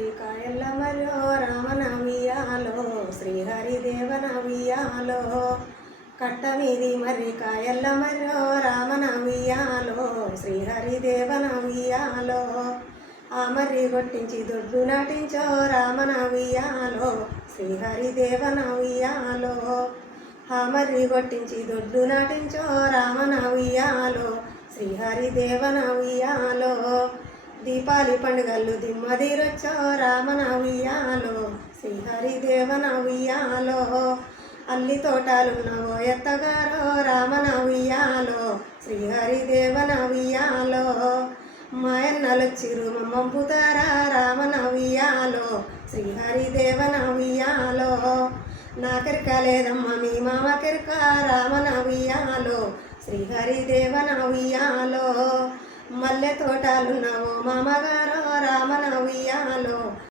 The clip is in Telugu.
మర్రికాయల్ల మరో రామనవియాలో శ్రీహరిదేవనవియాలో కట్టమీది మర్రికాయల్ల మరో రామనవియాలో శ్రీహరిదేవనవియాలో ఆ మర్రి కొట్టించి దొడ్డు నాటించో రామనవియాలో శ్రీహరిదేవనవియాలో ఆ మర్రి కొట్టించి దొడ్డు నాటించో రామనవియాలో శ్రీహరిదేవనవియాలో దీపాలి పండుగలు దిమ్మదిరొచ్చో రామనవియాలో శ్రీహరిదేవనవియాలో అల్లి తోటలున్నవో ఎత్తగారో రామనవియాలో శ్రీహరిదేవనవియాలో మాయన్నలొచ్చిరు మమ్మంపుతారా రామనవియాలో శ్రీహరిదేవనవియాలో నాకెరక లేదమ్మ మీ మామకెరక రామనవియాలో శ్రీహరిదేవనవియాలో మల్లె తోటలున్నవో మామగారో రామనవియాలో